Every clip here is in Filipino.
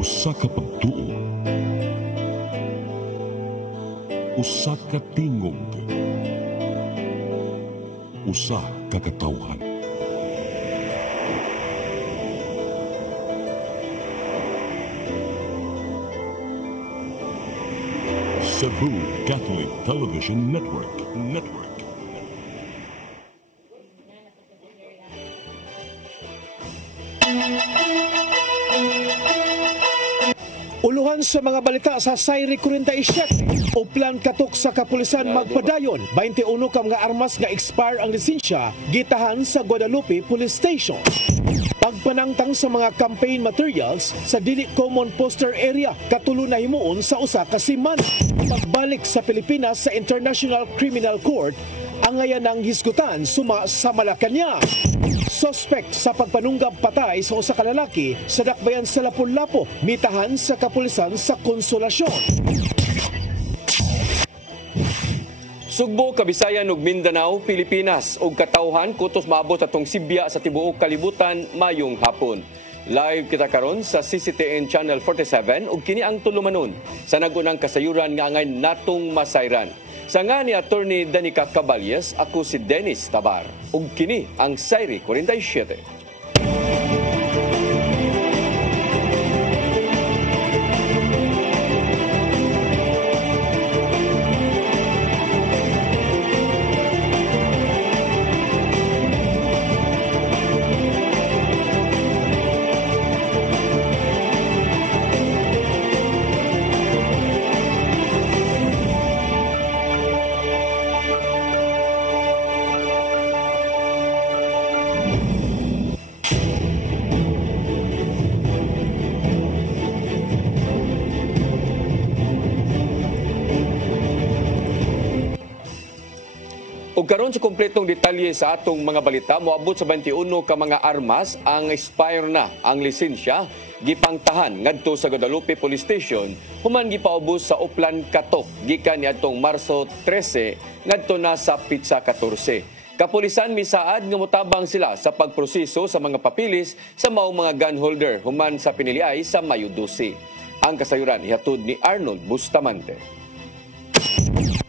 Usa ka pagtuo, usa ka tingog, usa ka katawhan. Cebu Catholic Television Network. Uluhan sa mga balita sa Sayri 47. Uplan katok sa kapulisan magpadayon. 21 ka mga armas nga expire ang lisensya gitahan sa Guadalupe Police Station. Pagpanangtang sa mga campaign materials sa dili common poster area katulo na himuon sa usa ka semana. Pagbalik sa Pilipinas sa International Criminal Court, ang ngayon ng hisgutan suma sa Malacanang. Suspect sa pagpanunggab patay sa usa ka lalaki sa dakbayan sa Lapu-Lapu, mitahan sa kapulisan sa Konsolasyon. Sugbo, Kabisayan ug Mindanao, Pilipinas ug katawhan kutos maabot atong Sibya sa tibuok kalibutan mayong hapon. Live kita karon sa CCTN Channel 47 ug kini ang tulumanon sa nagunang kasayuran nga angay natong masayran. Sa nga ni Attorney Danica Caballes, ako si Dennis Tabar. Ug kini ang Sayri 47. Ug karon sa kompletong detalye sa atong mga balita, moabot sa 21 ka mga armas ang expire na ang lisensya gipangtahan ngadto sa Guadalupe Police Station human gipaubos sa Uplan Katok gikan niadtong Marso 13 ngadto na sa Pitsa 14. Kapulisan misaad nga motabang sila sa pagproseso sa mga papilis sa maong mga gun holder human sa piniliay sa Mayo 12. Ang kasayuran ihatod ni Arnold Bustamante.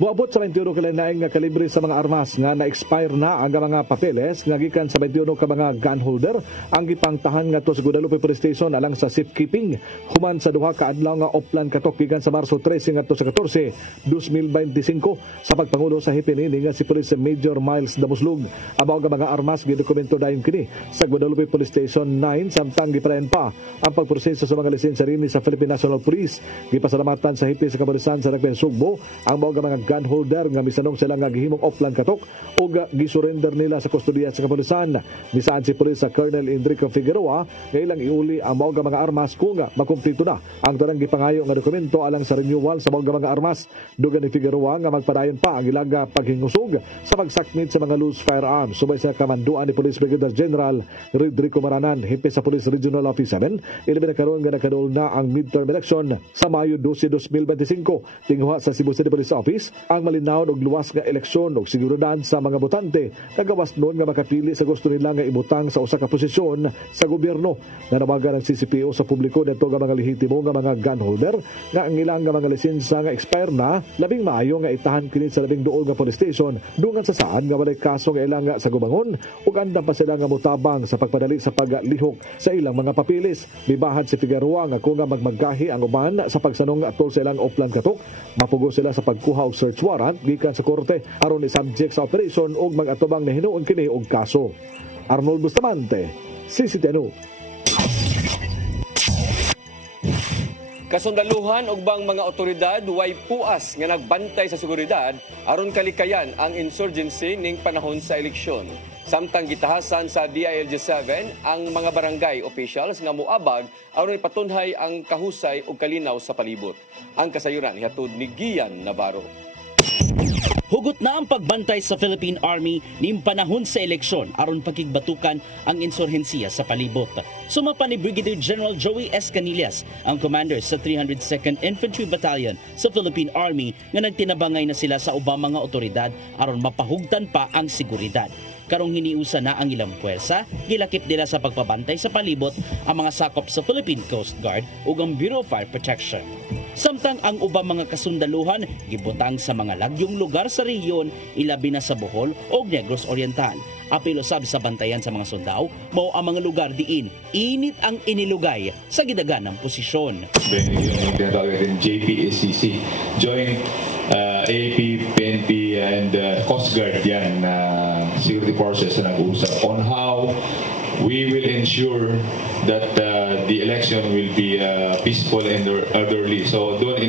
Moabot sa 21 kalinaing nga kalibre sa mga armas nga na-expire na ang mga papeles nga gikan sa 21 ka mga gun holder ang gipangtahan ngadto sa Guadalupe Police Station alang sa safekeeping human sa duha ka adlaw nga Uplan Katok gikan sa Marso 13 ngadto sa 14, 2025 sa pagpangulo sa hipinini nga si Police Major Miles Damuslug. Amo nga mga armas gidokumento dayon kini sa Guadalupe Police Station 9 samtang gipalayan pa ang pagproseso sa mga lisensya rini sa Philippine National Police. Gipasalamatan sa hipi sa kapulisan sa Dakbayan Sugbo ang mga gun holder nga misanong sila nga gihimong Uplan Katok o gisurrender nila sa kustodiya sa kapulisan. Misaan si Police Colonel Enrico Figueroa nga ilang iuli ang mga armas kung makumpleto na ang tanang gipangayo nga dokumento alang sa renewal sa mga armas. Dugan ni Figueroa nga magpadayon pa ang ilaga paghingusog sa pagsakmit sa mga loose firearms subay sa kamanduan ni Police Brigadier General Rodrigo Maranan hipi sa Police Regional Office 7. Ilabi na karon nga nakadol na ang midterm election sa Mayo 12, 2025 tinguha sa Cebu City Police Office ang malinaw og luwas nga eleksyon ug seguridad sa mga botante kagawas noon nga makapili sa gusto nila nga ibutang sa usa ka posisyon sa gobyerno. Nanawagan ang CCPO sa publiko dito nga mga lehitimo nga mga gun holder nga ang ilang nga mga lisensya nga expire na labing maayo nga itahan kini sa labing duol nga police station dungan sa saan nga walay kaso nga ilang nga sa gubangon ug andam pa sila nga motabang sa pagpadali sa paglihok sa ilang mga papilis. Mibahad si Figueroa nga kung nga magmagahi ang uban sa pagsanong atol sa ilang Uplan Katok mapugo sila sa pagkuha og search warrant gikan sa korte aron i-subject sa operation ug mag-atubang na hinuon kini og kaso. Arnold Bustamante, CCTN. Kasundaluhan og bang mga otoridad way puas nga nagbantay sa seguridad aron kalikayan ang insurgency ning panahon sa eleksyon. Samtang gitahasan sa DILG-7 ang mga barangay officials nga moabag aron ipatunhay ang kahusay ug kalinaw sa palibot. Ang kasayuran ihatod ni Gian Navarro. Hugot na ang pagbantay sa Philippine Army ning panahon sa eleksyon aron pakigbatukan ang insurhensiya sa palibot. Sumapa ni Brigadier General Joey S. Canillas, ang commander sa 302nd Infantry Battalion sa Philippine Army, nga nagtinabangay na sila sa ubang mga otoridad aron mapahugtan pa ang seguridad. Karong hiniusa na ang ilang puwersa, gilakip nila sa pagpabantay sa palibot ang mga sakop sa Philippine Coast Guard ug ang Bureau of Fire Protection. Samtang ang ubang mga kasundaluhan gibutang sa mga lagyong lugar sa rehiyon, ilabi na sa Bohol o Negros Oriental. Apil usab sa bantayan sa mga sundao, mao ang mga lugar diin init ang inilugay sa gidaganang posisyon. Yung tinatawag natin JPSCC, Joint AP, PNP and Coast Guard yan security forces na nag-uusap on how we will ensure that the election will be peaceful and orderly. So doon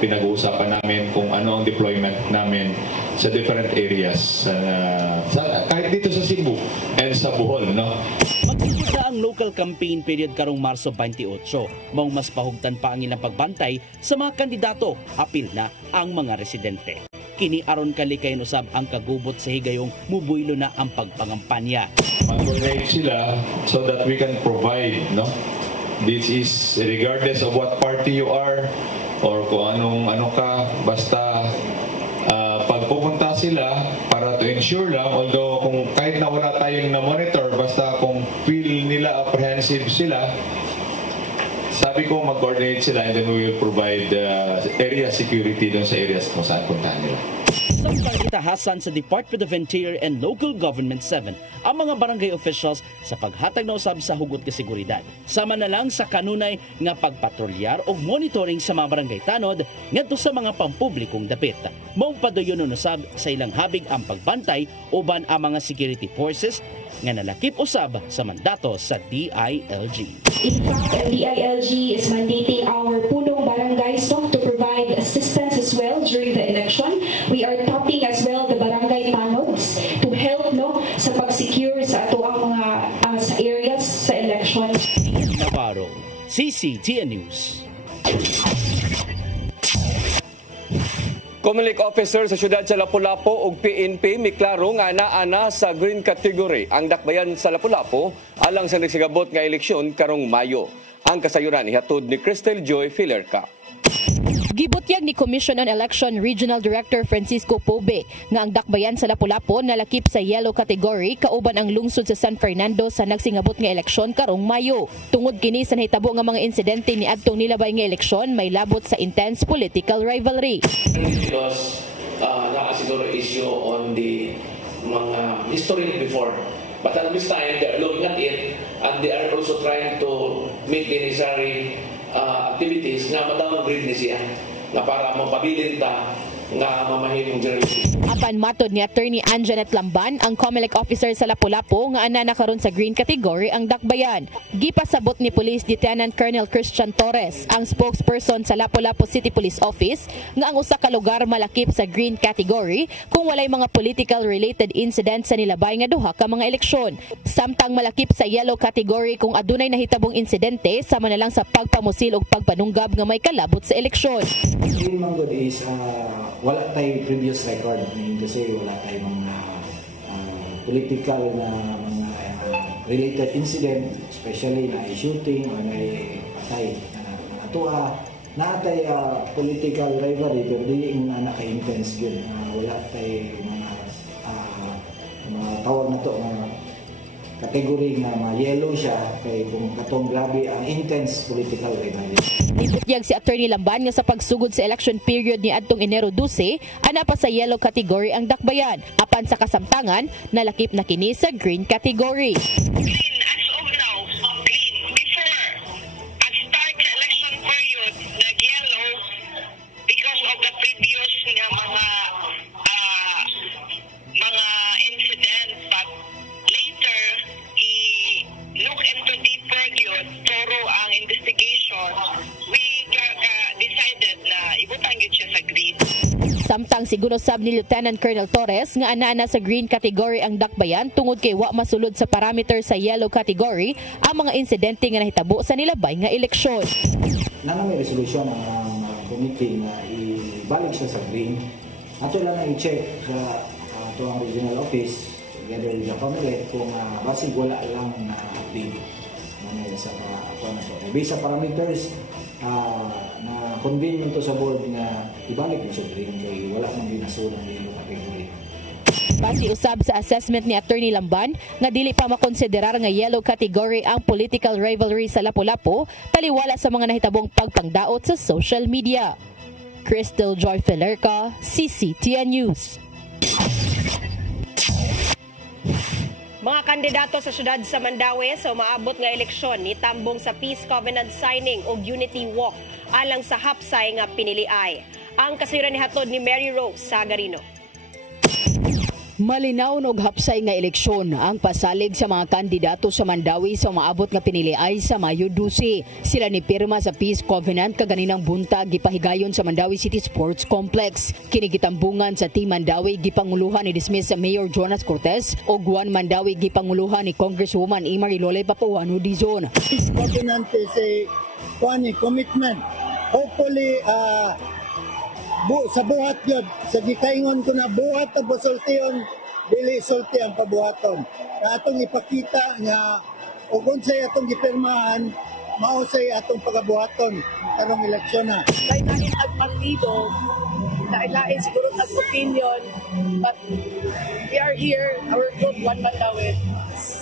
pinag-uusapan namin kung ano ang deployment namin sa different areas, kahit dito sa Cebu and sa Bohol, no? Magsigod na ang local campaign period karong Marso 28. Maong mas pahugtan pa ang ilang pagbantay sa mga kandidato, apil na ang mga residente. Kini aron kalikayan usab ang kagubot sa higayong mubuylo na ang pagpangampanya. Mag-coordinate sila so that we can provide, no? This is regardless of what party you are or kung ano ka, basta pagpupunta sila para to ensure lang, although kung kahit na wala tayong na-monitor, basta kung feel nila apprehensive sila, sabi ko mag-coordinate sila and then we will provide area security doon sa areas kung saan puntahan nila. Samtang itahasan sa Department of Interior and Local Government 7 ang mga barangay officials sa paghatag na usab sa hugot ka seguridad. Sama na lang sa kanunay nga pagpatrolyar o monitoring sa mga barangay tanod ngadto sa mga pampublikong dapit. Maong padayon usab sa ilang habig ang pagbantay uban ang mga security forces nga nalakip usab sa mandato sa DILG. In fact, DILG is mandating our punong barangays to provide assistance as well during the election. We are tapping as well the barangay tanods to help sa pag-secure sa ato ang mga sa areas sa election. Navarro, CCTN News. Comelec officer sa siyudad sa Lapu-Lapu ug PNP miklaro nga naa sa green category ang dakbayan sa Lapu-Lapu alang sa nagsigabot nga eleksyon karong Mayo. Ang kasayuran ihatod ni Cristel Joy Filerca. Gibutyag ni Commission on Election Regional Director Francisco Pobe nga ang dakbayan sa Lapu-Lapu nalakip sa yellow category kauban ang lungsod sa San Fernando sa nagsingabot nga eleksyon karong Mayo. Tungod kini sa nahitabo nga mga insidente ni adtong nilabay nga eleksyon may labot sa intense political rivalry. Because nakasiguro issue on the mga history before. But at this time, they are looking at it and they are also trying to make the necessary activities nga ma-downgrade ni siya nga para mapabilin ta nga mamahimong journalist. Apan matod ni Attorney Anjanet Lamban, ang Comelec officer sa Lapu-Lapu nga ana nakaron sa green category ang dakbayan. Gipasabot ni Police Lieutenant Colonel Christian Torres, ang spokesperson sa Lapu-Lapu City Police Office, nga ang usa ka lugar malakip sa green category kung walay mga political related incidents sa nilabay nga duha ka mga eleksyon. Samtang malakip sa yellow category kung adunay nahitabong insidente sama na lang sa pagpamusil ug pagpanunggab nga may kalabot sa eleksyon. Green Manggod is wala tayong previous record kasi wala tayong mga political na mga related incident, especially na shooting o na patay na tuwa na tayo political rivalry pero di na naka-intense yun. Wala tayong mga tawag na to mga category na ma-yellow siya kay kung katong grabe ang intense political rivalry. Ibutyag si Attorney Lamban nga sa pagsugod sa election period ni adtong Enero 12, ana pa sa yellow category ang dakbayan. Apan sa kasamtangan, nalakip na kini sa green category. Samtang siguro sab ni Lieutenant Colonel Torres nga ana sa green category ang dakbayan tungod kay wa masulod sa parameter sa yellow category ang mga insidente nga nahitabo sa nilabay nga eleksyon. Nang may resolution ang committee na ibalik siya sa green ato lang na i-check sa tuwang regional office together with the family kung basig wala lang na update sa ako na to. Based sa parameters na convene to sa board na ibalik yung green kay wala man din nasunod ng yellow category. Base usab sa assessment ni Attorney Lamban nga dili pa makonsiderar nga yellow category ang political rivalry sa Lapu-Lapu taliwala sa mga nahitabong pagpangdaot sa social media. Crystal Joy Felerca, CCTN News. Mga kandidato sa syudad sa Mandaue sa umaabot nga eleksyon nitambong sa Peace Covenant signing o Unity Walk alang sa hapsay nga piniliay. Ang kasayuran ni hatod ni Mary Rose Sagarino. Malinaw og hapsay nga eleksyon ang pasalig sa mga kandidato sa Mandaue sa umaabot nga piniliay sa Mayo 12. Sila ni pirma sa Peace Covenant kaganinang buntag gipahigayon sa Mandaue City Sports Complex. Kinigitambungan sa Team Mandaue gipanguluhan ni dismiss Mayor Jonas Cortez o Juan Mandaue gipanguluhan ni Congresswoman Imari Lolay Papuano Dizon. Peace Covenant is a commitment. Hopefully sa buhat yun, sa gikaingon ko na buhat ang pasultiyon, dili sulti ang pabuhaton. Na atong ipakita nga, o kung sa'y atong gipirmahan, mausay atong pagabuhaton karong eleksyon na. Kahit namin ang partido, lain siguro ang opinion, but we are here, our group, One Mandaue,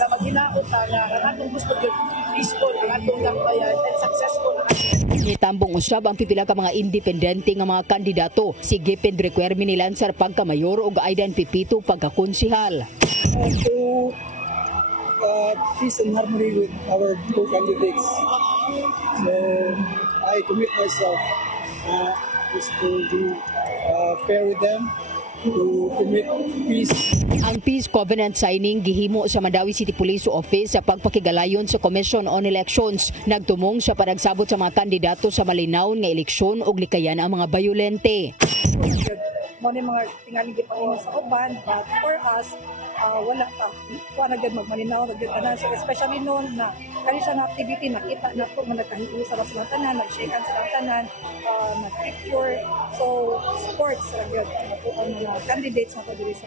na maghinaot na ang atong gusto yun, peaceful, ang atong lakbayan, and successful ang atong. Nitambong usab ang pipila ka mga independente nga mga kandidato. Si Gipin Requermi ni Lansar pagkamayor ug Aidan Pipito pagkakonsihal. To peace and harmony with our two candidates. So I commit myself just to be fair with them, to commit peace. Ang Peace Covenant signing gihimo sa Mandaue City Police Office sa pagpakigalayon sa Commission on Elections. Nagtumong sa panagsabot sa mga kandidato sa malinaw nga eleksyon ug likayan ang mga bayolente. Mo ni mga tingali gipaingon sa uban, but for us wala pa kuan agad magmalinaw agad tanan, so especially noon na kani sa activity nakita nato man nagkahiusa sa mga tanan, nag-shakean sa tanan, nag-picture, so sports agad ang mga candidates na diri sa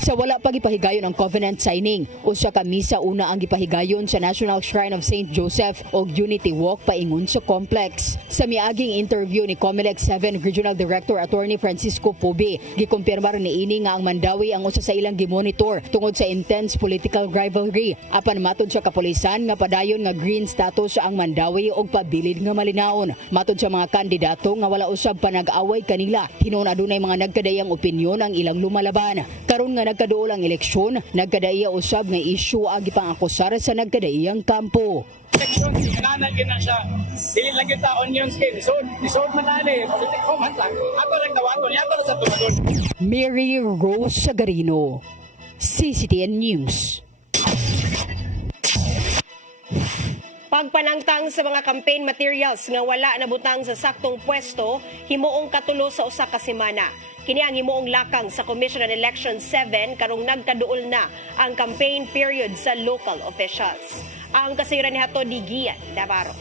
sa wala pa gipahigayon ang covenant signing, usa ka misa una ang gipahigayon sa National Shrine of St. Joseph o Unity Walk paingon sa complex. Sa miaging interview ni COMELEC 7 Regional Director Attorney Francisco Pobe, gikumpirmar niini nga ang Mandaue ang usa sa ilang gimonitor tungod sa intense political rivalry. Apan matod sa kapulisan nga padayon nga green status ang Mandaue og pabilid nga malinaon. Matod sa mga kandidato nga wala usab pa nag-away kanila, hinuon adunay mga nagkadayang opinyon ang ilang lumalaban. Karon nga nagkaduol ang eleksyon, nagkadaiya usab nga issue ang gipangakusar sa nagkadaiyang kampo. Eleksyon, kinanan gina siya. Dili lang yung onion skin. Isod man nani, politiko man lang. Ato lang dawaton, yato lang sa tumadon. Mary Rose Sagarino, CCTN News. Pagpanangtang sa mga campaign materials nga wala nabutang sa saktong pwesto, himuong katulo sa usa ka semana. Kini ang himuong lakang sa Commission on Elections 7 karong nagkaduol na ang campaign period sa local officials. Ang kasayuran ni hatod ni Gian Navarro.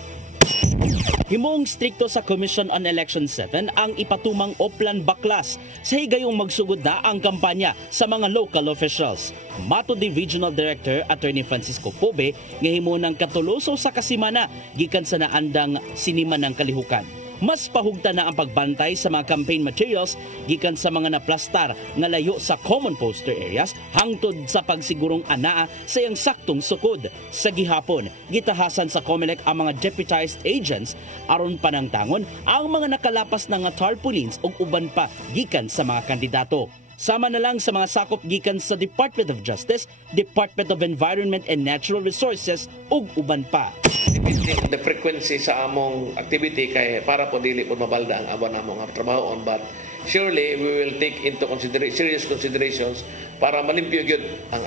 Himong strikto sa Commission on Election 7 ang ipatumang oplan baklas sa higayong magsugod na ang kampanya sa mga local officials. Mato di Regional Director Attorney Francisco Pobe nga himo ng katuloso sa kasimana gikan sa naandang sinima ng kalihukan. Mas pahugta na ang pagbantay sa mga campaign materials gikan sa mga naplastar nga layo sa common poster areas hangtod sa pagsigurong anaa sa iyang saktong sukod. Sa gihapon, gitahasan sa COMELEC ang mga deputized agents aron panangtangon ang mga nakalapas na nga tarpaulins ug uban pa gikan sa mga kandidato. Sama na lang sa mga sakop gikan sa Department of Justice, Department of Environment and Natural Resources ug uban pa. The frequency sa among activity kay para po dili po mabalda ang aban among trabaho but surely we will take into serious considerations para malimpyo gyud ang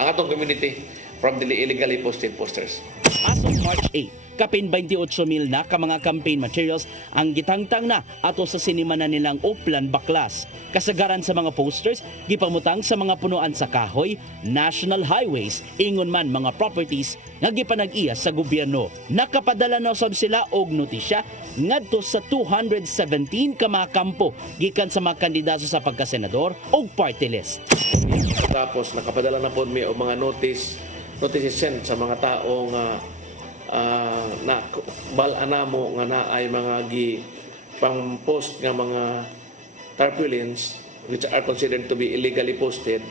atong community from the illegally posted posters. As of March 8, kapin 28,000 na ka mga campaign materials ang gitangtang na ato sa sinima na nilang Oplan Baklas. Kasagaran sa mga posters, gipamutang sa mga punuan sa kahoy, national highways, ingon man mga properties nga gipanag-iya sa gobyerno. Nakapadala na usab sila og notisya ngadto sa 217 ka mga kampo gikan sa mga kandidato sa pagkasenador og party list. Tapos nakapadala na po may og mga notices sent sa mga taong na bal-ana mo nga na ay mga pang-post nga mga tarpaulins which are considered to be illegally posted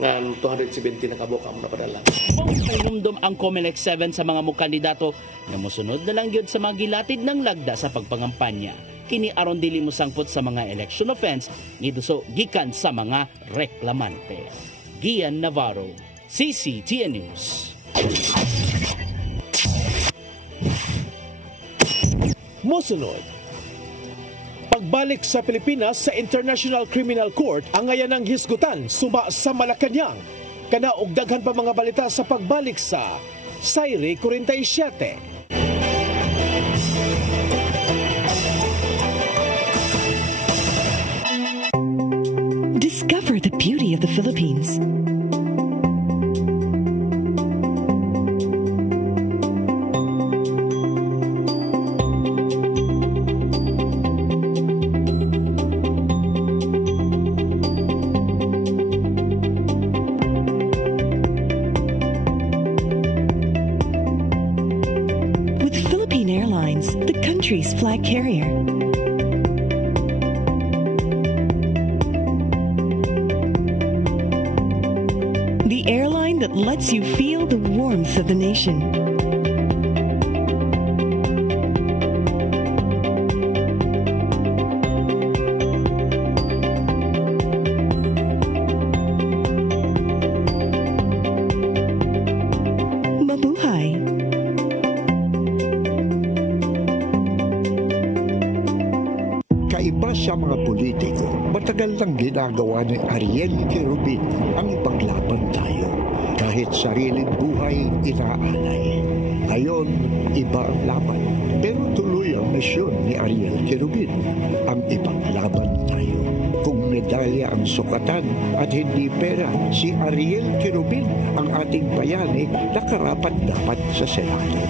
nga 270 na kabukam na padala. Painumdum ang COMELEC 7 sa mga kandidato na musunod na lang yun sa mga gilatid ng lagda sa pagpangampanya. Kini aron dili mo sangpot sa mga election offense giduso gikan sa mga reklamante. Gian Navarro, CCTN News. Mosunod, pagbalik sa Pilipinas sa International Criminal Court ang ngayanang hisgutan suma sa Malacañang. Kana og daghan pa mga balita sa pagbalik sa Sayri 47. Discover the beauty of the Philippines. Flag carrier. The airline that lets you feel the warmth of the nation. Sa mga politiko, matagal nang ginagawa ni Ariel Querubin ang ipaglaban tayo. Kahit sariling buhay inaalay. Ngayon, iba ang laban. Pero tuloy ang misyon ni Ariel Querubin, ang ipaglaban tayo. Kung medalya ang sukatan at hindi pera, si Ariel Querubin ang ating bayani na karapat-dapat sa Senado.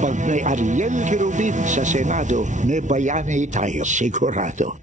Pag may Ariel Querubin sa Senado, may bayani tayo sigurado.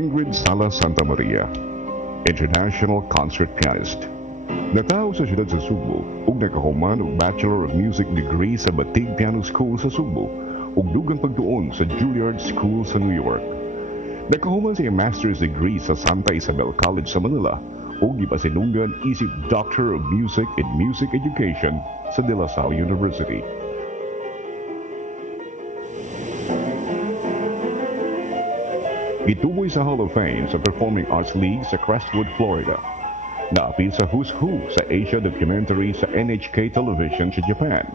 Ingrid Sala Santa Maria, international concert pianist. Nataho sa siyudad sa Subo ug nakahuman og Bachelor of Music degree sa Batig Piano School sa Subo ug dugang pagtuon sa Juilliard School sa New York. Nakahuman siya master's degree sa Santa Isabel College sa Manila ug gipasinunggan isip Doctor of Music in Music Education sa De La Salle University. Gituboy sa Hall of Fame sa Performing Arts League sa Crestwood, Florida. Naapil sa Who's Who sa Asia documentary sa NHK Television sa Japan.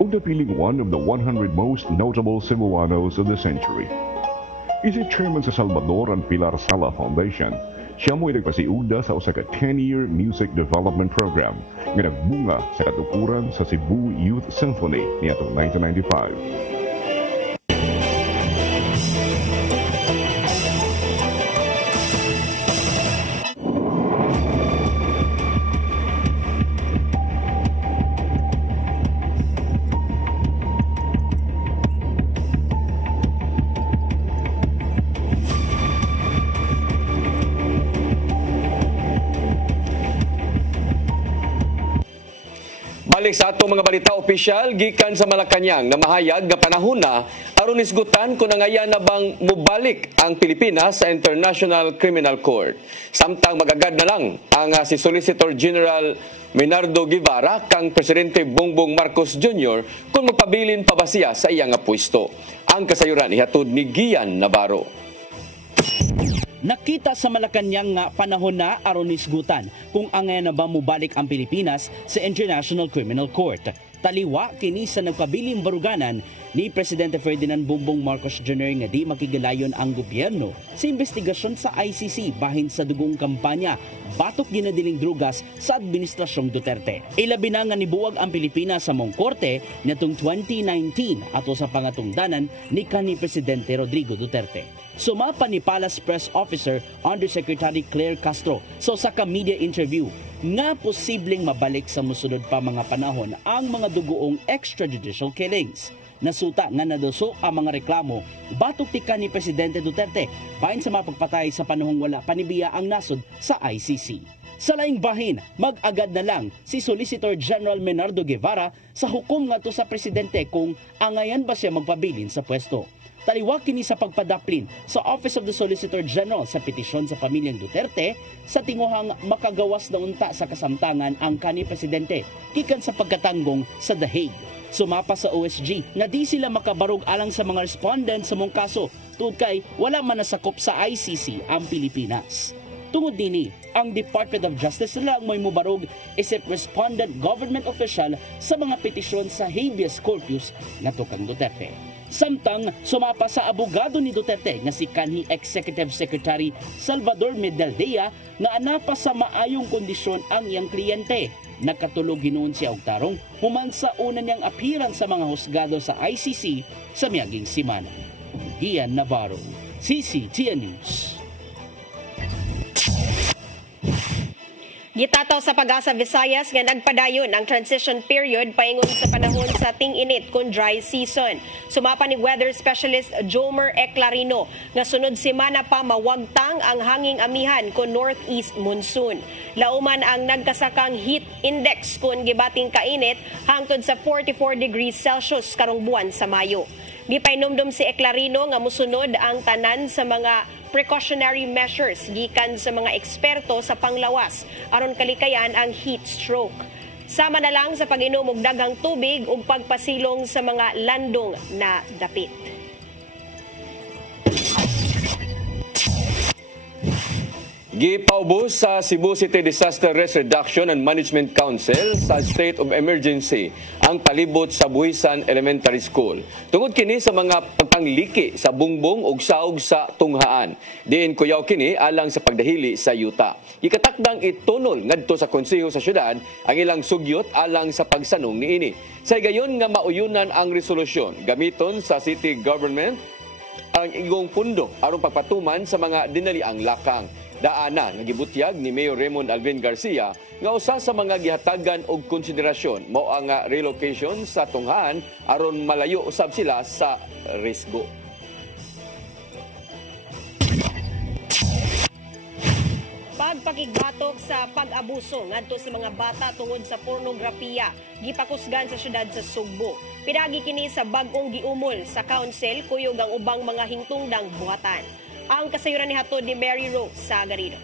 Ug napiling one of the 100 most notable Cebuanos of the century. Isip chairman sa Salvador and Pilar Sala Foundation, siya mo'y nagpasiugda sa usa ka 10-year music development program nga nagbunga sa katukuran sa Cebu Youth Symphony niadtong 1995. Balik sa atong mga balita opisyal, gikan sa Malacañang na mahayag nga panahon na aron isgutan kung nangayan na bang mubalik ang Pilipinas sa International Criminal Court. Samtang magagad na lang ang si Solicitor General Menardo Guevara kang Presidente Bongbong Marcos Jr. kung magpabilin pa ba siya sa iyang pwesto. Ang kasayuran ihatod ni Gian Navarro. Nakita sa Malacañang nga panahon na aron isgutan kung angay na ba mubalik ang Pilipinas sa International Criminal Court. Taliwa kini sa nagpabiling baruganan ni Presidente Ferdinand Bongbong Marcos Jr. nga di makigalayon ang gobyerno sa investigasyon sa ICC bahin sa dugong kampanya batok ginadiling drugas sa Administrasyong Duterte. Ilabi na nga nibuwag ang Pilipinas sa mong korte nitong 2019 ato sa pangatungdanan ni kanhi Presidente Rodrigo Duterte. Sumapa ni Palace Press Officer Undersecretary Claire Castro sa usa ka media interview nga posibleng mabalik sa mosunod pa mga panahon ang mga dugoong extrajudicial killings. Nasuta nga nadoso ang mga reklamo batok tika ni Presidente Duterte bahin sa mapagpatay sa panahong wala panibiya ang nasod sa ICC. Sa laing bahin, mag-agad na lang si Solicitor General Menardo Guevara sa hukom ngadto sa Presidente kung angayan ba siya magpabilin sa pwesto. Taliwa kini sa pagpadaplin sa Office of the Solicitor General sa petisyon sa pamilyang Duterte sa tinguhang makagawas na unta sa kasamtangan ang kanhi Presidente gikan sa pagkatanggong sa The Hague. Sumapa sa OSG na di sila makabarog alang sa mga respondent sa mong kaso tungod kay wala man nasakop sa ICC ang Pilipinas. Tungod dini, ang Department of Justice na lang may mubarog isip respondent government official sa mga petisyon sa habeas corpus nga tukang Duterte. Samtang sumapa sa abogado ni Duterte nga si kanhi Executive Secretary Salvador Medaldea nga anapa sa maayong kondisyon ang iyang kliyente. Nakatulog hinuon siya og tarong human sa una niyang appearance sa mga husgado sa ICC sa miaging simana. Gian Navarro, CCTN News. Gitataw sa Pag-asa Visayas nga nagpadayon ang transition period paingon sa panahon sa ting-init kun dry season. Sumapa ni weather specialist Jomer Eclarino nga sunod semana pa mawagtang ang hanging amihan kun northeast monsoon. Lauman ang nagkasakang heat index kun gibating kainit hangtod sa 44 degrees Celsius karong buwan sa Mayo. Gipainomdom si Eclarino nga musunod ang tanan sa mga precautionary measures gikan sa mga eksperto sa panglawas aron kalikayan ang heat stroke. Sama na lang sa pag-inom og daghang tubig ug pagpasilong sa mga landong na dapit. Gipaubos sa Cebu City Disaster Risk Reduction and Management Council sa state of emergency ang palibot sa Buhisan Elementary School. Tungod kini sa mga pagpangliki sa bungbong ug saog sa tunghaan. Diin kuyaw kini alang sa pagdahili sa yuta. Ikatakdang itunol ngadto sa konseho sa syudad ang ilang sugyot alang sa pagsanong niini. Sa gayon nga mauyunan ang resolusyon gamiton sa city government ang igong pundo aron pagpatuman sa mga dinaliang lakang. Daana nagibutyag ni Mayor Raymond Alvin Garcia nga usa sa mga gihatagan og konsiderasyon mao ang relocation sa tunghaan aron malayo usab sila sa risgo. Pagpakigbatok sa pag-abuso ngadto sa mga bata tungod sa pornografiya gipakusgan sa syudad sa Sugbo. Pinagi kini sa bag-ong giumol sa council kuyog ang ubang mga hingtungdang buhatan. Ang kasayuran ni hatod ni Mary Rose Sagarino.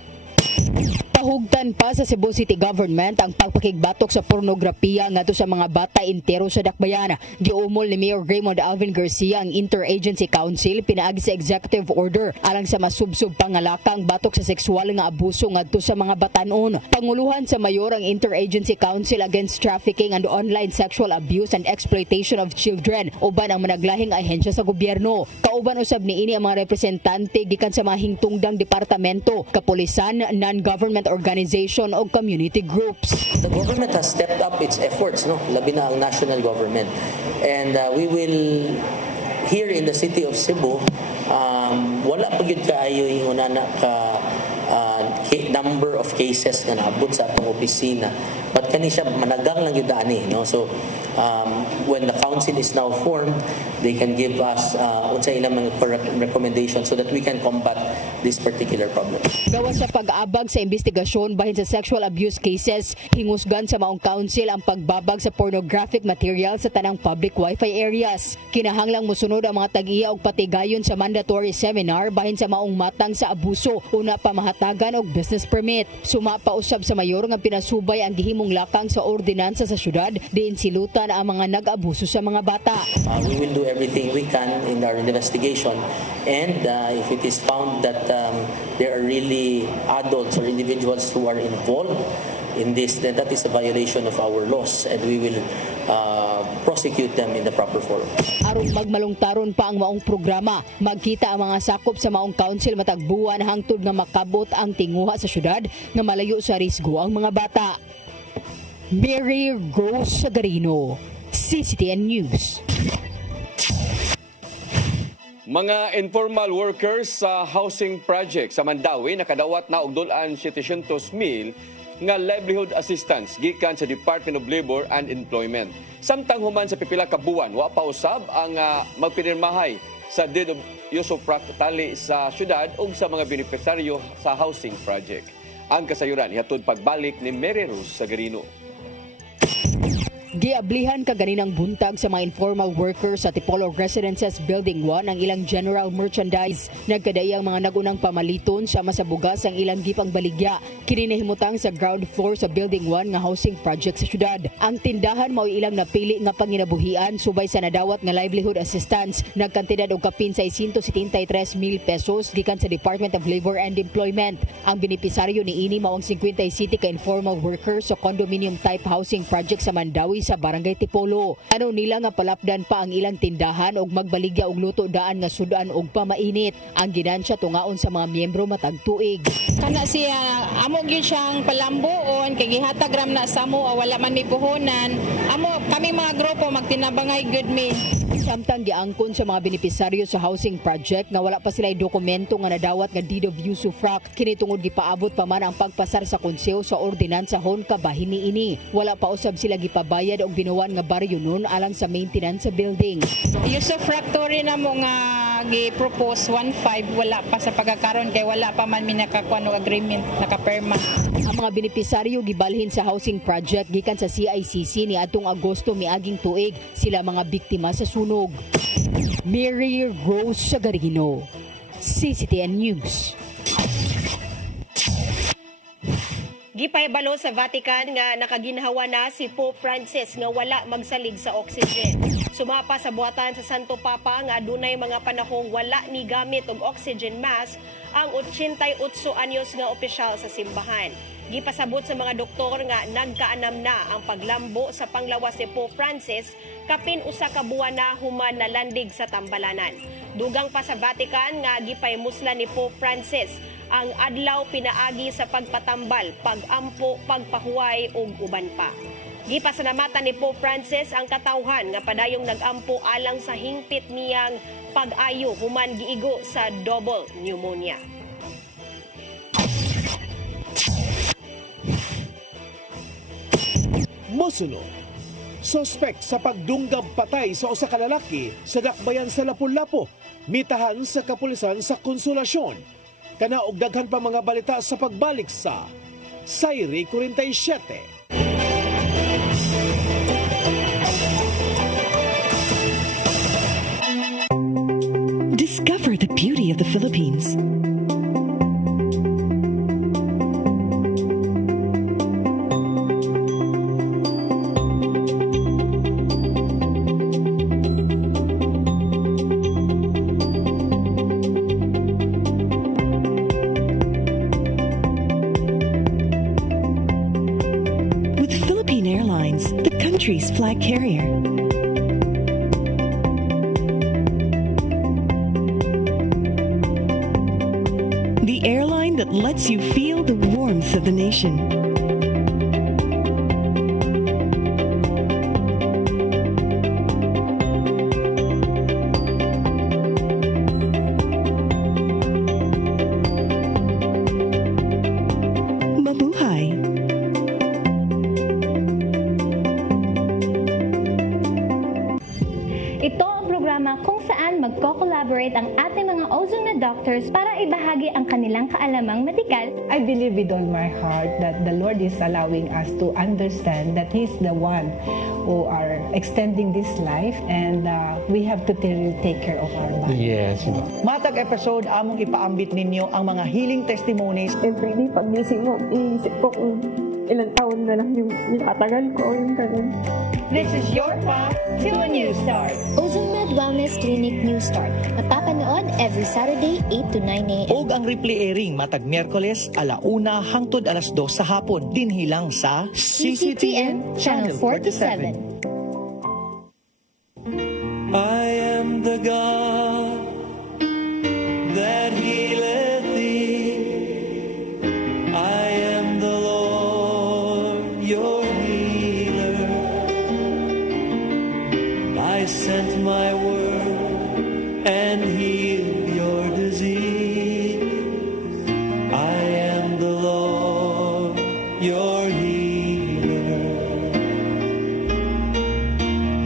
Pahugtan pa sa Cebu City Government ang pagpakigbatok sa pornografiya ngadto sa mga bata intero sa Dakbayan. Giumol ni Mayor Raymond Alvin Garcia ang Interagency Council pinaagi sa executive order alang sa masubsob pangalakang batok sa sexual nga abuso ngadto sa mga batanon. Panguluhan sa mayor ang Interagency Council Against Trafficking and Online Sexual Abuse and Exploitation of Children uban ang managlahing ahensya sa gobyerno. Kauban usab niini ang mga representante gikan sa mga hingtungdang departamento, kapulisan, non-government organization o community groups. The government has stepped up its efforts, labi na ang national government. And we will, here in the city of Cebu, wala pa gyud kaayo yung unana ka number of cases nga naabot sa atong opisina. But kani siya managang lang gyud ani, So when the council is now formed, they can give us unsa ilang mga recommendations so that we can combat this particular problem. Gawas sa pag-aabag sa investigasyon bahin sa sexual abuse cases, hingusgan sa maong council ang pagbabag sa pornographic material sa tanang public wifi areas. Kinahanglang mosunod ang mga tag-iya og patigayon sa mandatory seminar bahin sa maong matang sa abuso, una pamahatagan og business permit. Sumapa usab sa mayor nga pinasubay ang gihimong lakang sa ordinansa sa syudad diin silutan ang mga nag-abuso sa mga bata. We will do everything we can in our investigation, and if it is found that there are really adults or individuals who are involved in this, then that is a violation of our laws, and we will prosecute them in the proper forum. Aron magmalungtaron pa ang maong programa, magkita ang mga sakop sa maong council matag buwan hangtod nga makabot ang tinguha sa syudad nga malayo sa risgo ang mga bata. Mary Rose Sagarino, CCTN News. Mga informal workers sa housing project sa Mandawi nakadawat na og dulan 700,000 nga livelihood assistance gikan sa Department of Labor and Employment. Samtang human sa pipila ka buwan wa pa usab ang magpinirmahay sa deed of usufruct tali sa syudad ug sa mga benepisaryo sa housing project. Ang kasayuran ihatod pagbalik ni Mary Rose Sagarino. Giablihan kaganinang buntag sa mga informal workers sa Tipolo Residences Building 1 ang ilang general merchandise. Nagkadayang mga nagunang pamaliton sama sa bugas ang ilang gipang baligya. Kini nahimutang sa ground floor sa Building 1 nga housing project sa syudad. Ang tindahan mao ilang napili nga panginabuhian subay sa nadawat nga livelihood assistance. Nagkantidad og kapin sa 173,000 pesos gikan sa Department of Labor and Employment. Ang benepisaryo niini mao ang 50 city ka informal workers sa condominium type housing project sa Mandawi sa Barangay Tipolo. Ano nila nga palapdan pa ang ilang tindahan og magbaligya og luto daan nga sudan og pamainit. Ang ginansya tungaon sa mga miyembro matag tuig. Kana siya amo gyud siyang palambuon kay gihatag ram na sa mo wala man mi puhunan. Amo kami mga grupo magtinabangay good me. Samtang giangkon sa mga benepisaryo sa housing project nga wala pa sila'y dokumento nga nadawat nga deed of usufruct. Kini tungod gipaabot pa man ang pagpasar sa konseho sa ordinansahon kabahin niini. Wala pa usab sila gipabayad og binuwan nga baryo nun alang sa maintenance sa building. Usufructory na mo nga gi-propose 1.5 wala pa sa pagkakaroon kay wala pa man mi nakakuan og agreement nakaperma. Ang mga benepisaryo gibalhin sa housing project gikan sa CICC ni atong Agosto miaging tuig. Sila mga biktima sa sunog. Mary Rose Sagarino, CCTN News. Gipahibalo sa Vatican nga nakaginhawa na si Pope Francis nga wala magsalig sa oxygen. Sumapa sa buhatan sa Santo Papa nga adunay mga panahong wala ni gamit og oxygen mask ang 88 anyos nga opisyal sa simbahan. Gipasabot sa mga doktor nga nagkaanam na ang paglambo sa panglawas ni Pope Francis kapin usa ka buwan na human nalandig sa tambalanan. Dugang pa sa Vatican nga gipaymusla ni Pope Francis ang adlaw pinaagi sa pagpatambal, pagampo, pagpahuway ug uban pa. Gipasalamatan ni Pope Francis ang katawhan nga padayong nagampo alang sa hingpit niyang pag-ayo human giigo sa double pneumonia. Mosunod, suspect sa pagdunggab patay sa usa ka lalaki sa dakbayan sa Lapu-Lapu, mitahan sa kapulisan sa Konsolasyon. Kana og daghan pa mga balita sa pagbalik sa Sayri 47. Discover the beauty of the Philippines. With Philippine Airlines, the country's flag carrier. The airline that lets you feel the warmth of the nation. Mabuhay! Ito ang programa kung saan magko-collaborate ang ating mga ozone na doctors para ibahagi ang kanilang kaalamang medikal. I believe with all my heart that the Lord is allowing us to understand that He's the one who are extending this life, and we have to take care of our body. Yes. Matag episode, among ipaambit ninyo ang mga healing testimonies. Every day, pag gising mo, iisip ko kung ilang taon na lang yung katagal ko, yung ganun. This is your path to a new start. Ozone Med Wellness Clinic New Start. Mapapanood every Saturday, 8 to 9 a.m. Og ang replay airing matag Miyerkules, 1:00 hangtod 2:00 sa hapon. Dinhilang sa CCTN Channel 47. I am the God that healeth thee. I am the Lord, your healer. I sent my word and healed your disease. I am the Lord, your healer.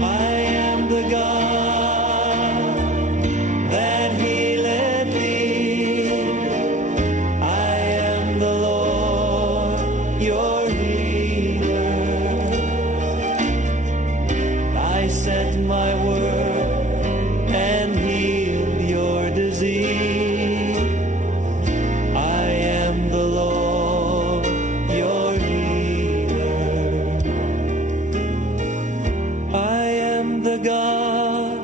I am the God that healeth thee. I am the Lord, your healer. I sent my word and healed your disease. I am the Lord, your healer. I am the God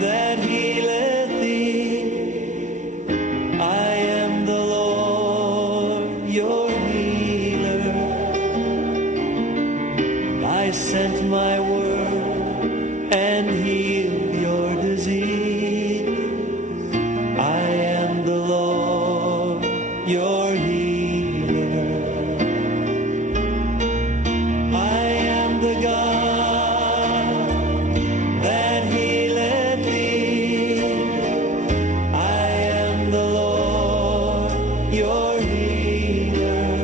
that healeth thee. I am the Lord, your healer. I sent my word and healed your disease. I am the Lord, your healer. I am the God that healeth thee. I am the Lord, your healer.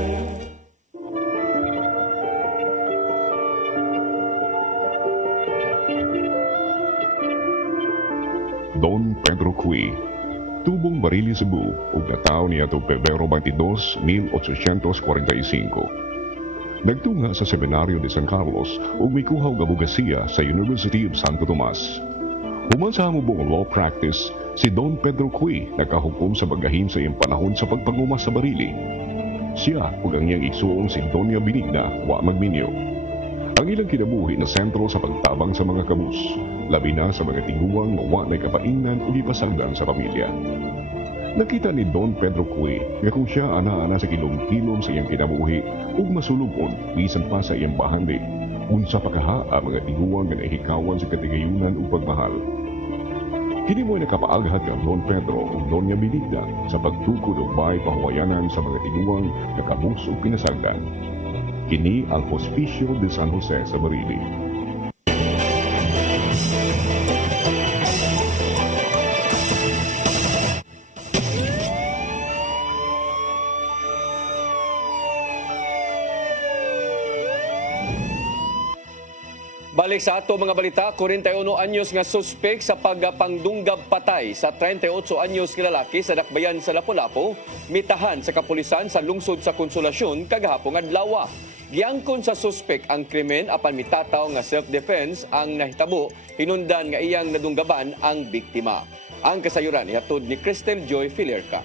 Don Pedro Cui, tubong barili Cebu, ug nataw niya to Pebrero 22, 1845. Nagtunga sa Seminaryo de San Carlos ug mikuhaw abogasiya sa University of Santo Tomas. Human sa hamubong law practice, si Don Pedro Cui nakahukom sa bagahin sa iyang panahon sa pagpanguma sa barili. Siya ug ang iyang igsuong si Doña Benigna wa magminyo. Ang ilang kinabuhi na sentro sa pagtabang sa mga kabus, labi na sa mga tiguang na wa na'y kapainan o ipasagdan sa pamilya. Nakita ni Don Pedro Cui nga kung siya ana-ana sa kilom-kilom sa iyang kinabuhi ug masulugon bisan pa sa iyang bahandi, unsa pa kaha ang mga tiguang nga nahikawan sa katigayunan ug pagmahal. Kini mo'y nakapaaghat kang Don Pedro ug Doña Benigna sa pagtukod ug bay pahuwayanan sa mga tiguang nga kabus ug pinasagdan. Kini ang Hospicio de San Jose sa Barili. Balik sa ato mga balita, 41 anyos nga suspek sa pagpangdunggab patay sa 38 anyos nga lalaki sa Dakbayan sa Lapu-Lapu, mitahan sa kapulisan sa lungsod sa Konsolasyon kagahapon adlaw. Giangkon sa suspek ang krimen apan mitataw nga self-defense ang nahitabo, hinundan nga iyang nadunggaban ang biktima. Ang kasayuran ihatod ni Cristel Joy Filerca.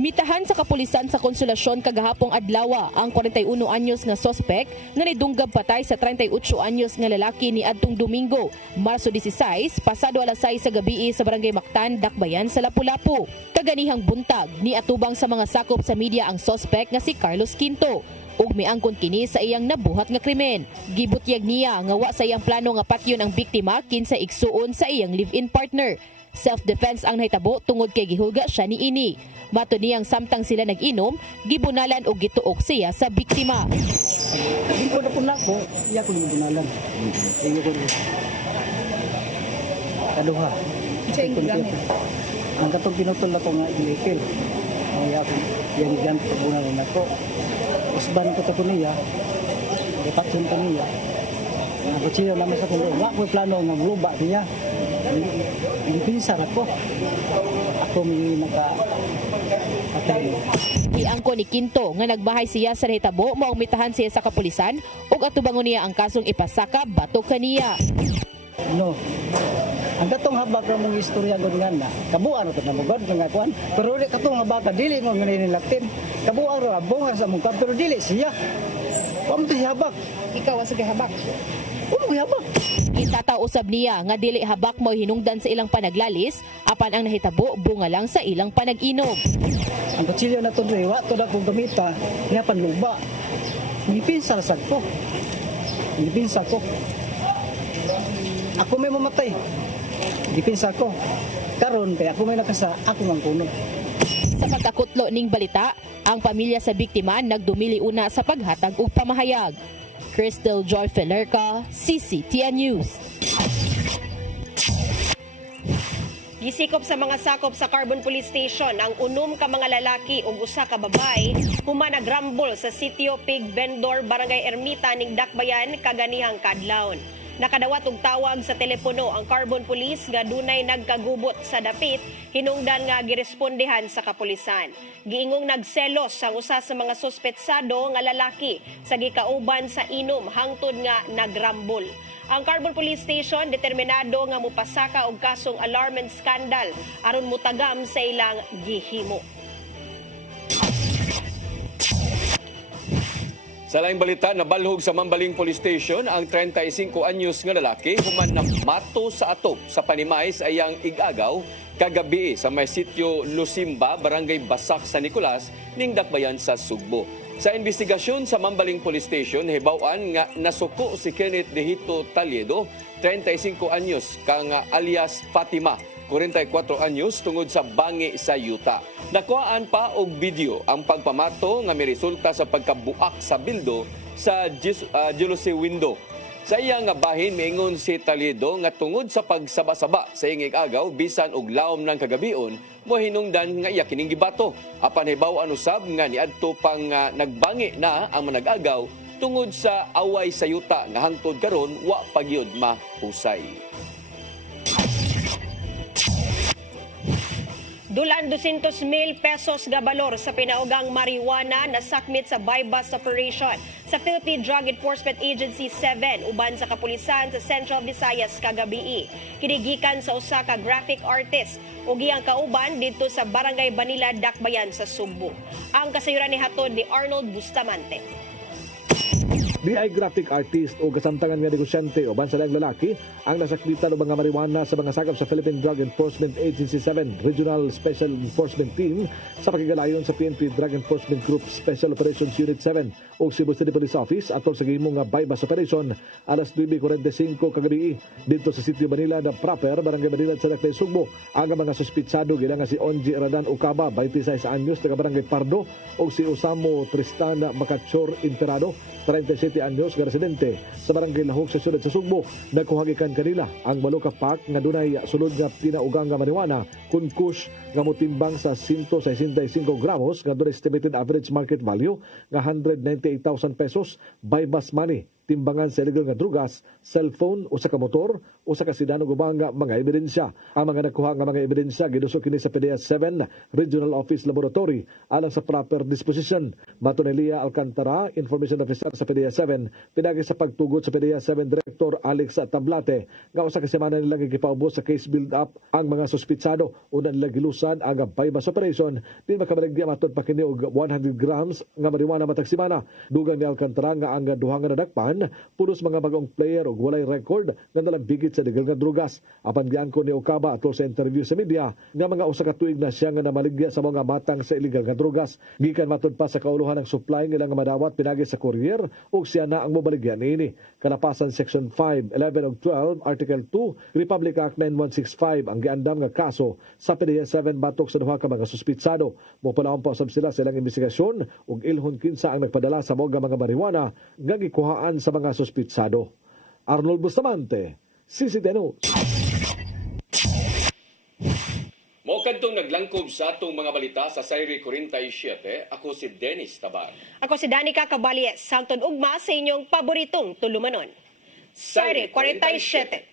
Mitahan sa kapulisan sa Konsolasyon kagahapong adlaw ang 41 anyos nga sospek nga nidunggab patay sa 38 anyos nga lalaki ni adtong Domingo, Marso 16, pasado alas 6 sa gabi sa Barangay Mactan, Dakbayan sa Lapu-Lapu. Kaganihang buntag ni atubang sa mga sakop sa media ang sospek nga si Carlos Quinto ug miangkon kini sa iyang nabuhat nga krimen. Gibutyag niya nga wa sa iyang plano nga patyon ang biktima kinsa igsuon sa iyang live-in partner. Self-defense ang nahitabo tungod kay gihulga siya ni ini. Mato niyang samtang sila nag-inom, gibunalan o gituok siya sa biktima. Hindi ko na po na po, iya ko gibunalan. Iya ko kaduha. Siya yung gamit. Ang katong pinutol na ko nga ilipil. Ang iya ko, yan dyan, bunalan na ko. Usban ko ito niya, ipatsun ko niya. Ang kutsiyo naman sa kulo, wala ko plano nga luba niya. Hindi pinsar ako. Ako may nakapatay. Iangko ni Quinto nga nagbahay siya sa nahitabo mao mitahan siya sa kapulisan ug atubangon niya ang kasong ipasaka batok kaniya. No. Ang datong habak ra mong istorya gud nga na. Kabuan ito na magod nga kuan. Pero di katong habak dili mo nilaktin. Kabuan ra bunga sa mong pero dili siya. Wa mo habak. Ikaw sa habak. Habak. Itataw usab niya nga dili habak mao hinungdan sa ilang panaglalis apan ang nahitabo bunga lang sa ilang panag-inom. Ang kutsilyo na to wa to na kong gamita niya panluba. Gipinsar sad ko. Gipinsar ko. Ako may mamatay. Gipinsar ko. Karon kay ako may nakasa ako mang kuno. Sa pagkakutlo ning balita, ang pamilya sa biktima nagdumili una sa paghatag og pamahayag. Cristel Joy Filerca, CCTN News. Gisikop sa mga sakop sa Carbon Police Station ang 6 ka mga lalaki ug 1 ka babay human nagrambol sa sitio Pig Vendor, Barangay Ermita ning Dakbayan kaganihang kadlawon. Nakadawat og tawag sa telepono ang Carbon Police nga dunay nagkagubot sa dapit hinungdan nga girespondehan sa kapulisan. Giingong nagselos ang usa sa mga suspetsado nga lalaki sa gikauban sa inom hangtod nga nagrambol. Ang Carbon Police Station determinado nga mupasaka og kasong alarm and scandal aron mutagam sa ilang gihimo. Sa laing balita, nabalhog sa Mambaling Police Station ang 35 anyos nga lalaki human na mato sa atop sa panimay sa iyang igagaw kagabi sa may sitio Lusimba, Barangay Basak, San Nicolas, ning Dakbayan sa Sugbo. Sa investigasyon sa Mambaling Police Station, hibaw-an nga nasuko si Kenneth De Hito Taliedo, 35 anyos, kang alias Fatima, 44 anyos, tungod sa bangi sa yuta. Nakuhaan pa og video ang pagpamato nga may resulta sa pagkabuak sa bildo sa jealousy window. Sa iyang bahin, miingon si Taliedo nga tungod sa pagsaba-saba sa iyang agaw bisan og lawom ng kagabion, mo hinungdan nga iya kining gibato. Apan hibaw-an usab nga niadto pang nagbangi na ang manag-agaw tungod sa away sa yuta nga hangtod karon wa pagyud mahusay. Dulan 200,000 pesos ga balor sa pinaugang marijuana na sakmit sa buy-bust operation sa Philippine Drug Enforcement Agency 7 uban sa kapulisan sa Central Visayas kagabi. Kinigikan sa usa ka graphic artist ug iyang kauban dito sa Barangay Banila, Dakbayan sa Sugbo. Ang kasayuran ni hatod ni Arnold Bustamante. DI graphic artist o kasamtangan nga negosyante o bansa lang lalaki ang nasakmitan o mga marijuana sa mga sakop sa Philippine Drug Enforcement Agency 7 Regional Special Enforcement Team sa pakigalayon sa PNP Drug Enforcement Group Special Operations Unit 7 o Cebu City Police Office atol sa gihimo nga buy-bust operation alas 9:45 kagabi dito sa sitio Manila na proper Barangay Manila sa Dakbayan Sugbo. Ang mga suspitsado gila nga si Onji Radan Ukaba, 26 anyos, taga Barangay Pardo, o si Osamo Tristan Macachor Imperado, 37 anyos, nga residente sa Barangay Lahok sa siyudad sa Sugbo. Nagkuhagikan kanila ang Maluka Pack nga dunay sulod nga pinaugang nga marijuana kun kush nga motimbang sa 165 gramos nga dunay estimated average market value nga 198,000 pesos buy-bust money. timbangan sa illegal nga drugas, cellphone, usa ka motor, usa ka sedan ug ubang mga ebidensya. Ang mga nakuha nga mga ebidensya gidusok kini sa PDEA-7 Regional Office Laboratory alang sa proper disposition. Mato ni Lia Alcantara, Information Officer sa PDEA-7, pinagi sa pagtugot sa PDEA-7 Director Alex Tablate nga usa ka semana nila gipaubos sa case build-up ang mga suspitsado. Una nila gilusan ang bypass operation din makabaligya matud pa kini og 100 grams nga marijuana matag semana. Dugang ni Alcantara nga ang duha nga nadakpan punos mga bagong player ug walay record nga nalambigit sa legal nga drugas. Apan giangko ni Ocaba atol sa interview sa media nga mga usa ka tuig na siya nga namaligya sa mga matang sa illegal nga drugas. Gikan matud pa sa kauluhan ng supply nga nga madawat pinagi sa courier ug siya na ang mobaligya niini. Kalapasan Section 5, 11 ug 12, Article 2, Republic Act 9165 ang giandam nga kaso sa PDEA-7 batok sa duha ka mga suspitsado. Mopalawon pa usab sila sa ilang investigasyon ug ilhon kinsa ang nagpadala sa mga marijuana nga gikuhaan sa mga suspitsado. Arnold Bustamante, CCTV News. Mokadtong naglangkob sa atong mga balita sa Sayri 47, ako si Dennis Tabar. Ako si Danica Caballes, sangtod ugma sa inyong paboritong tulumanon. Sayri 47.